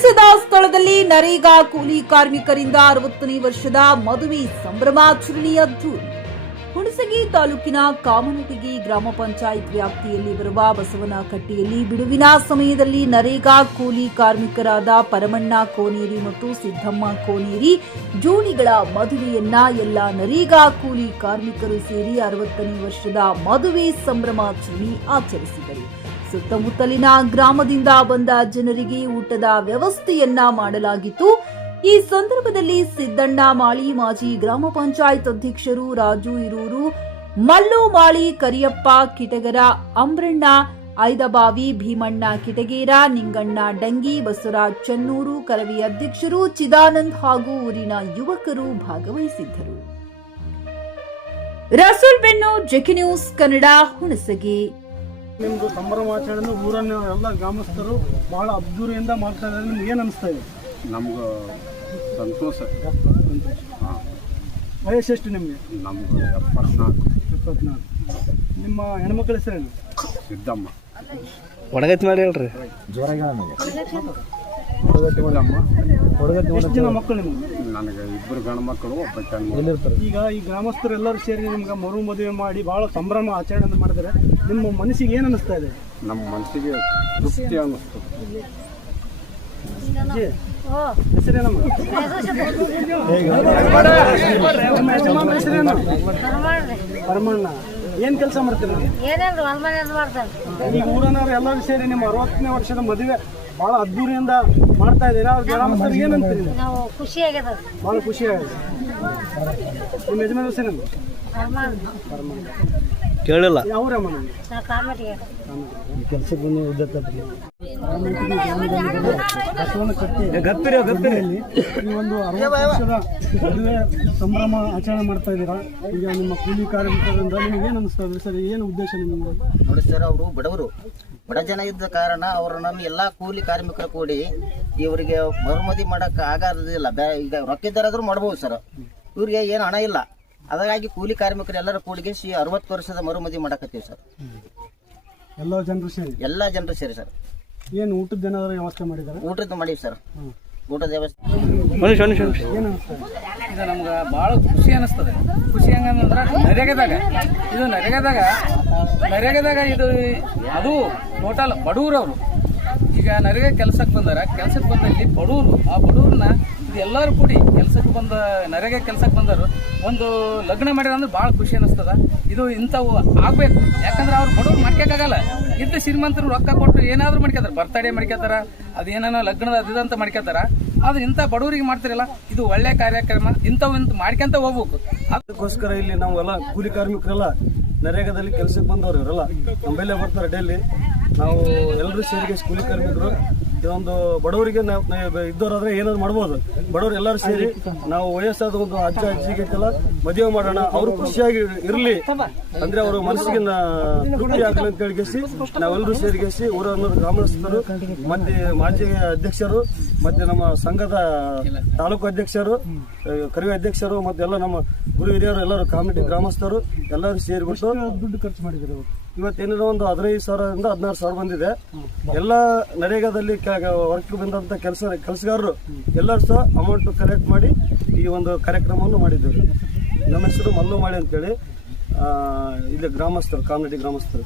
ಕೆಲಸದ ಸ್ಥಳದಲ್ಲಿ ನರೇಗಾ ಕೂಲಿ ಕಾರ್ಮಿಕರಿಂದ 60ನೇ ವರ್ಷದ ಮದುವೆ ಸಂಭ್ರಮಾಚರಣೆ ಅದ್ದೂರಿ. ಹುಣಸಗಿ ತಾಲೂಕಿನ ಕಾಮನಟಗಿ ಗ್ರಾಮ ಪಂಚಾಯತ್ ವ್ಯಾಪ್ತಿಯಲ್ಲಿ ಬರುವ ಬಸವನಕಟ್ಟೆಯಲ್ಲಿ ಬಿಡುವಿನ ಸಮಯದಲ್ಲಿ ನರೇಗಾ ಕೂಲಿ ಕಾರ್ಮಿಕರಾದ ಪರಮಣ್ಣ ಕೋನೇರಿ ಮತ್ತು ಸಿದ್ದಮ್ಮ ಕೋನೇರಿ ಜೋಡಿಗಳ ಮದುವೆಯನ್ನ ಎಲ್ಲ ನರೇಗಾ ಕೂಲಿ ಕಾರ್ಮಿಕರು ಸೇರಿ 60ನೇ ವರ್ಷದ ಮದುವೆ ಸಂಭ್ರಮಾಚರಣೆ ಆಚರಿಸಿದರು. ಸುತ್ತಮುತ್ತಲಿನ ಗ್ರಾಮದಿಂದ ಬಂದ ಜನರಿಗೆ ಊಟದ ವ್ಯವಸ್ಥೆಯನ್ನ ಮಾಡಲಾಗಿತ್ತು. ಈ ಸಂದರ್ಭದಲ್ಲಿ ಸಿದ್ದಣ್ಣ ಮಾಳಿ, ಮಾಜಿ ಗ್ರಾಮ ಪಂಚಾಯತ್ ಅಧ್ಯಕ್ಷರು ರಾಜು ಇರೂರು, ಮಲ್ಲು ಮಾಳಿ, ಕರಿಯಪ್ಪ ಕಿಟಗರ, ಅಂಬ್ರಣ್ಣ ಐದಬಾವಿ, ಭೀಮಣ್ಣ ಕಿಟಗೇರ, ನಿಂಗಣ್ಣ ಡಂಗಿ, ಬಸವರಾಜ್ ಚನ್ನೂರು, ಕರವಿ ಅಧ್ಯಕ್ಷರು ಚಿದಾನಂದ್ ಹಾಗೂ ಊರಿನ ಯುವಕರು ಭಾಗವಹಿಸಿದ್ದರು. ರಸೂಲ್ ಬೆನ್ನು, ಜೆಕೆ ನ್ಯೂಸ್ ಕನ್ನಡ, ಹುಣಸಗಿ. ನಿಮ್ದು ಸಂಭ್ರಮಾಚರಣೆ ಊರನ್ನ ಎಲ್ಲ ಗ್ರಾಮಸ್ಥರು ಬಹಳ ಅದ್ದೂರಿಯಿಂದ ಮಾಡ್ತಾ ಇದ್ದಾರೆ. ನಿಮ್ಗೆ ಏನು ಅನಿಸ್ತಾ ಇದೆ? ನಮ್ಗೆ ಸಂತೋಷ. ವಯಸ್ಸು ಎಷ್ಟು ನಿಮಗೆ? ನಮ್ಗೆ 74. ನಿಮ್ಮ ಹೆಣ್ಮಕ್ಳ ಹೆಸರೇನು? ಸಿದ್ದಮ್ಮ. ಒಣಗೈತಿ ಮಾಡಿ ಹೇಳ್ರಿ. ಜೋರಾಗಿ ಎಷ್ಟು ಜನ ಮಕ್ಕಳು ನಿಮ್ಗೆ? ನನಗೆ 2 ಗಂಡು ಮಕ್ಕಳು, 1 ಹೆಣ್ಣು. ಈಗ ಈ ಗ್ರಾಮಸ್ಥರು ಎಲ್ಲರೂ ಸೇರಿ ನಿಮ್ಗೆ ಮದುವೆ ಮಾಡಿ ಬಹಳ ಸಂಭ್ರಮ ಆಚರಣೆ ಮಾಡಿದರೆ ನಿಮ್ಮ ಮನಸ್ಸಿಗೆ ಏನು ಅನಿಸ್ತಾ ಇದೆ? ನಮ್ಮ ಮನಸ್ಸಿಗೆ ತೃಪ್ತಿ ಅನ್ನಿಸ್ತದೆ. ಹೆಸರೇನಮ್ಮ? ನಿಮ್ಮ ಯಜಮಾನ ಹೆಸರೇನು? ಪರಮಣ್ಣ. ಏನ್ ಕೆಲಸ ಮಾಡ್ತೀರಿ? ಈಗ ಊರನವ್ರು ಎಲ್ಲರೂ ಸೇರಿ ನಿಮ್ಮ 60ನೇ ವರ್ಷದ ಮದುವೆ ಬಹಳ ಅದ್ದೂರಿಯಿಂದ ಮಾಡ್ತಾ ಇದ್ದೀರಾ. ಅವ್ರ ಗ್ರಾಮಸ್ಥರಿಗೆ ಏನಂತೀರಿ? ಖುಷಿ ಆಗ್ಯದ, ಬಹಳ ಖುಷಿ ಆಗಿದೆ. ನಿಮ್ಮ ಯಜಮಾನ ಹೆಸರೇನು? ಕೇಳಿಲ್ಲ. ಯಾವ್ರಮ್ಮ? ಕೆಲಸಕ್ಕೆ ಬಂದು ಗಪ್ಪಿರಿಯಲ್ಲಿ ಈ ಒಂದು 60 ವರ್ಷದ ಮದುವೆ ಸಂಭ್ರಮ ಆಚರಣೆ ಮಾಡ್ತಾ ಇದ್ದೀರಾ. ಈಗ ನಿಮ್ಮ ಕೂಲಿ ಕಾರ್ಮಿಕರಿಂದ ನಿಮ್ಗೆ ಏನು ಅನಿಸ್ತದೆ ಸರ್? ಏನು ಉದ್ದೇಶ ನಿಮಗೆ? ನೋಡಿ ಸರ್, ಅವರು ಬಡ ಜನ ಇದ್ದ ಕಾರಣ ಅವ್ರನ್ನ ಎಲ್ಲ ಕೂಲಿ ಕಾರ್ಮಿಕರು ಕೂಡಿ ಇವರಿಗೆ ಮರುಮದಿ ಮಾಡಕ್ಕೆ ಆಗೋದಿಲ್ಲ. ಈಗ ರೊಕ್ಕಿದ್ದಾರಾದ್ರೂ ಮಾಡ್ಬೋದು ಸರ್, ಇವ್ರಿಗೆ ಏನು ಹಣ ಇಲ್ಲ. ಹಾಗಾಗಿ ಕೂಲಿ ಕಾರ್ಮಿಕರು ಎಲ್ಲರ ಕೂಡಿಗೆ 60 ವರ್ಷದ ಮರುಮದಿ ಮಾಡಕತ್ತೀವಿ ಸರ್. ಎಲ್ಲ ಜನರು ಸೇರಿ ಸರ್. ಏನು ಊಟದ ಏನಾದರೂ ವ್ಯವಸ್ಥೆ ಮಾಡಿದ್ದಾರೆ? ಊಟದ ಮಾಡೀವಿ ಸರ್. ಊಟದ ವ್ಯವಸ್ಥೆ ಏನು ಅನಿಸ್ತದೆ? ಇದು ನಮ್ಗೆ ಭಾಳ ಖುಷಿ ಅನಿಸ್ತದೆ. ಖುಷಿ ಹೆಂಗಂದ್ರೆ ನರೇಗಾದಾಗ ಇದು ಅದು ಟೋಟಲ್ ಬಡವ್ರವರು. ಈಗ ನರೇಗಾ ಕೆಲಸಕ್ಕೆ ಬಂದಲ್ಲಿ ಬಡವರು, ಆ ಬಡವ್ರನ್ನ ಇದು ಎಲ್ಲರೂ ಕೂಡಿ ನರೇಗಾ ಕೆಲಸಕ್ಕೆ ಬಂದರು ಒಂದು ಲಗ್ನ ಮಾಡಿದ ಅಂದ್ರೆ ಭಾಳ ಖುಷಿ ಅನಿಸ್ತದ. ಇದು ಇಂಥವು ಆಗಬೇಕು. ಯಾಕಂದ್ರೆ ಅವ್ರು ಬಡವ್ರು ಮಾಡ್ಕೋಕ್ಕಾಗಲ್ಲ. ಇದ್ದ ಶ್ರೀಮಂತರು ರೊಕ್ಕ ಕೊಟ್ಟು ಏನಾದರೂ ಮಾಡ್ಕೋತಾರೆ, ಬರ್ತಡೇ ಮಾಡ್ಕೋತಾರ, ಅದೇನೋ ಲಗ್ನದ ಅದಂತ ಮಾಡ್ಕೋತಾರ. ಅದು ಇಂಥ ಬಡವರಿಗೆ ಮಾಡ್ತಿರಲ್ಲ, ಇದು ಒಳ್ಳೆ ಕಾರ್ಯಕ್ರಮ. ಇಂಥವು ಮಾಡ್ಕೊಂತ ಹೋಗ್ಬೇಕು. ಅದಕ್ಕೋಸ್ಕರ ಇಲ್ಲಿ ನಾವೆಲ್ಲ ಕೂಲಿ ಕಾರ್ಮಿಕರೆಲ್ಲ ನರೇಗಾದಲ್ಲಿ ಕೆಲಸಕ್ಕೆ ಬಂದವರು ಇವರೆಲ್ಲ ನಮ್ಮೆಲ್ಲೇ ಬರ್ತಾರೆ ಡೈಲಿ. ನಾವು ಎಲ್ಲರೂ ಸೇರಿಗೆ ಕೂಲಿ ಕಾರ್ಮಿಕರು ಇದೊಂದು ಬಡವರಿಗೆ ಇದ್ದವರಾದ್ರೆ ಏನಾದ್ರು ಮಾಡ್ಬೋದು. ಬಡವರು ಎಲ್ಲರೂ ಸೇರಿ ನಾವು ವಯಸ್ಸಾದ ಒಂದು ಅಜ್ಜಿಗೆಲ್ಲ ಮದುವೆ ಮಾಡೋಣ, ಅವರು ಖುಷಿಯಾಗಿ ಇರಲಿ ಅಂದ್ರೆ ಅವ್ರ ಮನಸ್ಸಿಗೆ ತೃಪ್ತಿ ಆಗಲಿ ಅಂತ ಹೇಳಿಸಿ ನಾವೆಲ್ಲರೂ ಸೇರಿಗೆಸಿ ಊರನ್ನ ಗ್ರಾಮಸ್ಥರು ಮತ್ತೆ ಮಾಜಿ ಅಧ್ಯಕ್ಷರು ಮತ್ತೆ ನಮ್ಮ ಸಂಘದ ತಾಲೂಕು ಅಧ್ಯಕ್ಷರು, ಕರಿವೆ ಅಧ್ಯಕ್ಷರು ಮತ್ತೆ ಎಲ್ಲ ನಮ್ಮ ಗುರು ಹಿರಿಯರು ಎಲ್ಲರೂ ಕಮಿಟಿ ಗ್ರಾಮಸ್ಥರು ಎಲ್ಲರೂ ಸೇರಿಬಿಟ್ಟು ದುಡ್ಡು ಖರ್ಚು ಮಾಡಿದ್ರು. ಇವತ್ತೇನಿರೋ ಒಂದು 15,000ರಿಂದ 16,000 ಬಂದಿದೆ. ಎಲ್ಲ ನರೇಗಾದಲ್ಲಿ ವರ್ಕ್ ಬಂದಂತ ಕೆಲಸಗಾರರು ಎಲ್ಲರೂ ಸಹ ಅಮೌಂಟ್ ಕಲೆಕ್ಟ್ ಮಾಡಿ ಈ ಒಂದು ಕಾರ್ಯಕ್ರಮವನ್ನು ಮಾಡಿದ್ದೇವೆ. ನಮ್ಮ ಹೆಸರು ಮಲ್ಲು ಮಾಳಿ ಅಂತೇಳಿ, ಇಲ್ಲಿ ಗ್ರಾಮಸ್ಥರು, ಕಾಮನಟಿ ಗ್ರಾಮಸ್ಥರು.